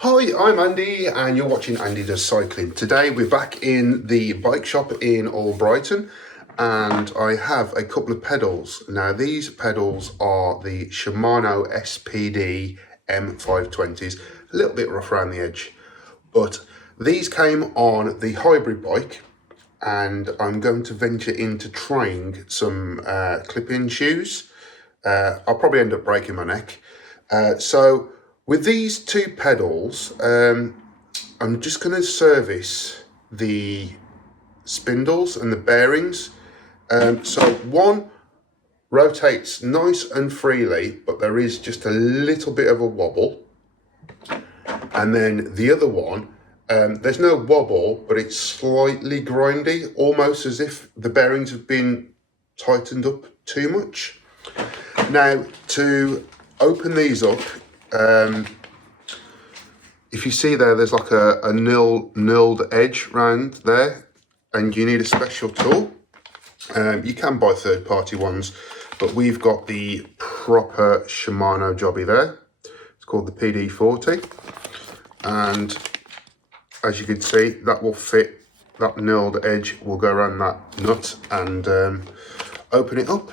Hi, I'm Andy and you're watching Andy Does Cycling. Today we're back in the bike shop in Albrighton and I have a couple of pedals. Now these pedals are the Shimano SPD M520s, a little bit rough around the edge, but these came on the hybrid bike and I'm going to venture into trying some clip-in shoes. I'll probably end up breaking my neck. So with these two pedals, I'm just going to service the spindles and the bearings. So one rotates nice and freely, but there is just a little bit of a wobble. And then the other one, there's no wobble, but it's slightly grindy, almost as if the bearings have been tightened up too much. Now, to open these up, if you see there's like a knurled edge round there, and you need a special tool. You can buy third-party ones, but we've got the proper Shimano jobby there. It's called the PD-40, and as you can see, that will fit, that knurled edge will go around that nut and open it up.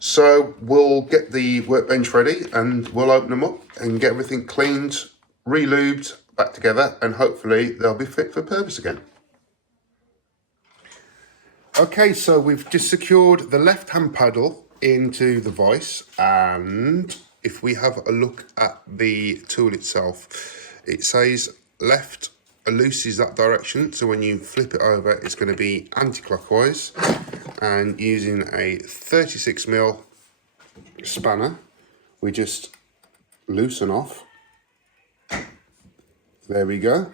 So we'll get the workbench ready and we'll open them up and get everything cleaned, re-lubed, back together, and hopefully they'll be fit for purpose again. Okay, so we've just secured the left-hand paddle into the vise, and if we have a look at the tool itself, it says left looses that direction, so when you flip it over it's going to be anti-clockwise, and using a 36mm spanner we just loosen off. There we go,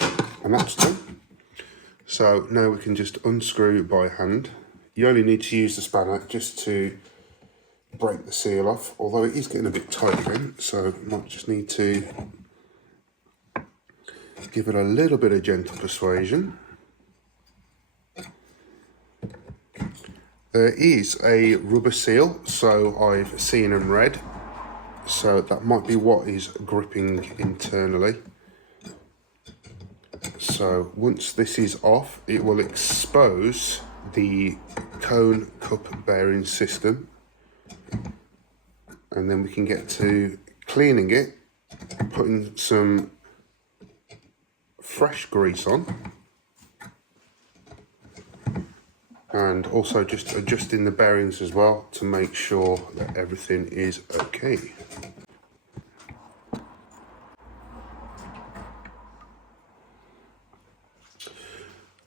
and that's done. So now we can just unscrew by hand. You only need to use the spanner just to break the seal off, although it is getting a bit tight again, so might just need to give it a little bit of gentle persuasion. There is a rubber seal, so I've seen and read, so that might be what is gripping internally. So once this is off, it will expose the cone cup bearing system, and then we can get to cleaning it, putting some fresh grease on, and also just adjusting the bearings as well to make sure that everything is okay.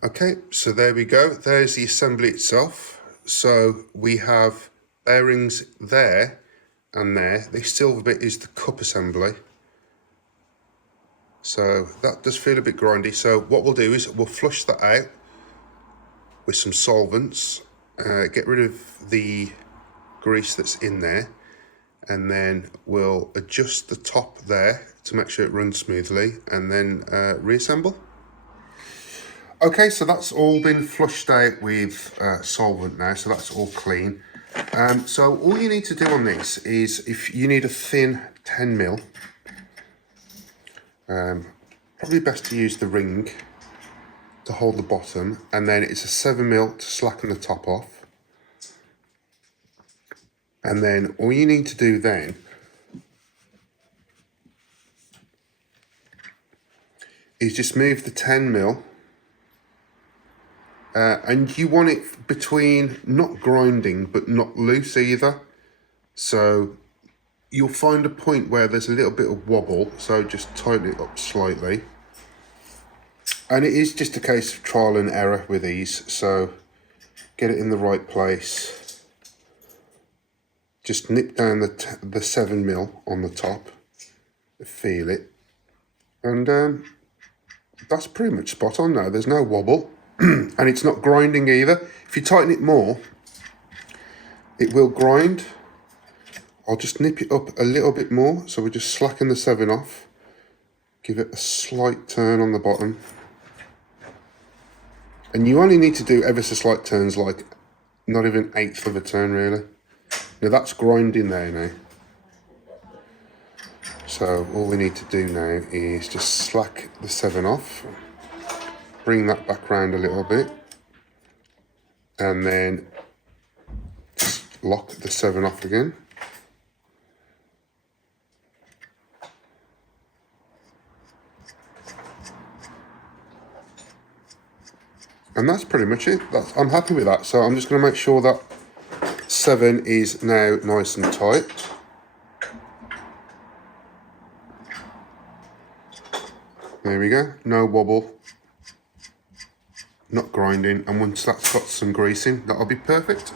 Okay, so there we go. There's the assembly itself. So we have bearings there and there. The silver bit is the cup assembly. So that does feel a bit grindy. So what we'll do is we'll flush that out with some solvents, get rid of the grease that's in there, and then we'll adjust the top there to make sure it runs smoothly, and then reassemble. Okay, so that's all been flushed out with solvent now, so that's all clean. So all you need to do on this is, if you need a thin 10mm, probably best to use the ring to hold the bottom, and then it's a 7mm to slacken the top off. And then all you need to do then is just move the 10mm. And you want it between not grinding but not loose either, so you'll find a point where there's a little bit of wobble, so just tighten it up slightly. And it is just a case of trial and error with these, so get it in the right place. Just nip down the 7mm on the top, feel it, and that's pretty much spot on now. There's no wobble. And it's not grinding either. If you tighten it more, it will grind. I'll just nip it up a little bit more, so we just slacken the 7 off, give it a slight turn on the bottom, and you only need to do ever so slight turns, like not even 1/8 of a turn really. Now that's grinding there now. So So all we need to do now is just slack the 7 off, bring that back round a little bit, and then just lock the 7 off again. And that's pretty much it. I'm happy with that. So I'm just going to make sure that 7 is now nice and tight. There we go, no wobble, not grinding, and once that's got some greasing, that'll be perfect.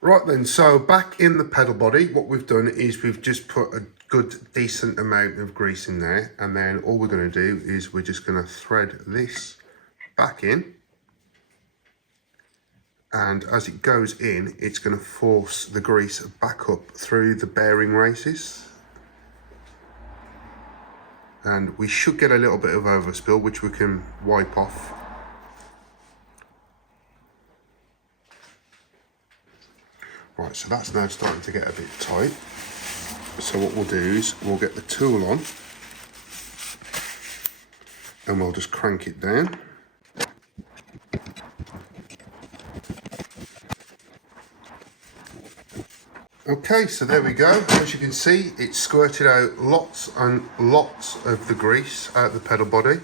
Right then, so back in the pedal body, what we've done is we've just put a good decent amount of grease in there, and then all we're going to do is we're just going to thread this back in, and as it goes in, it's going to force the grease back up through the bearing races. And we should get a little bit of overspill, which we can wipe off. Right, so that's now starting to get a bit tight. So what we'll do is we'll get the tool on and we'll just crank it down. Okay, so there we go. As you can see, it's squirted out lots and lots of the grease out the pedal body.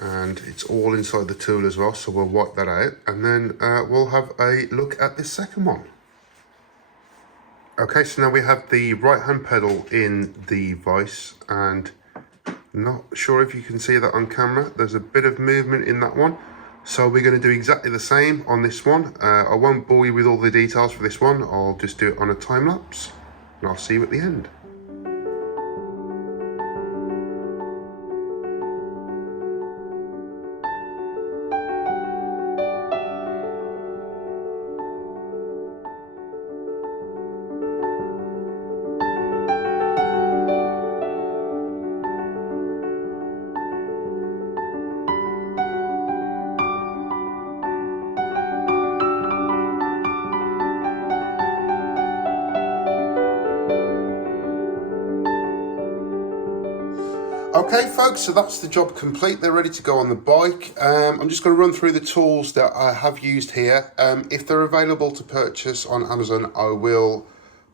And it's all inside the tool as well, so we'll wipe that out. And then we'll have a look at this second one. Okay, so now we have the right-hand pedal in the vise, and not sure if you can see that on camera. There's a bit of movement in that one. So we're going to do exactly the same on this one. I won't bore you with all the details for this one. I'll just do it on a time lapse, and I'll see you at the end. Okay folks, so that's the job complete. They're ready to go on the bike. I'm just going to run through the tools that I have used here. If they're available to purchase on Amazon, I will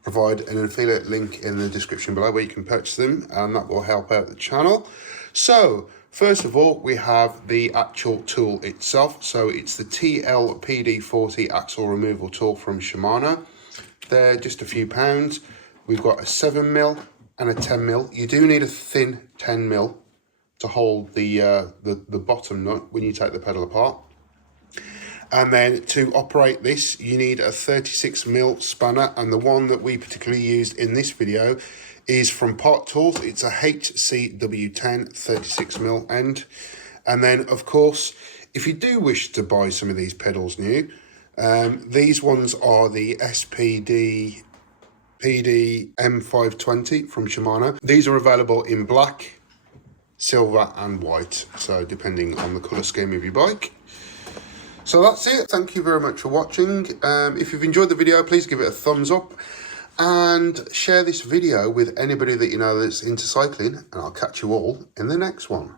provide an affiliate link in the description below where you can purchase them, and that will help out the channel. So first of all, we have the actual tool itself. So it's the PD-M520 axle removal tool from Shimano. They're just a few pounds. We've got a 7mm and a 10mm. You do need a thin 10mm to hold the bottom nut when you take the pedal apart. And then to operate this, you need a 36mm spanner, and the one that we particularly used in this video is from Part Tools. It's a HCW10 36mm end. And then of course, if you do wish to buy some of these pedals new, these ones are the SPD PD-M520 from Shimano. These are available in black, silver and white, so depending on the colour scheme of your bike. So that's it. Thank you very much for watching. If you've enjoyed the video, please give it a thumbs up and share this video with anybody that you know that's into cycling, and I'll catch you all in the next one.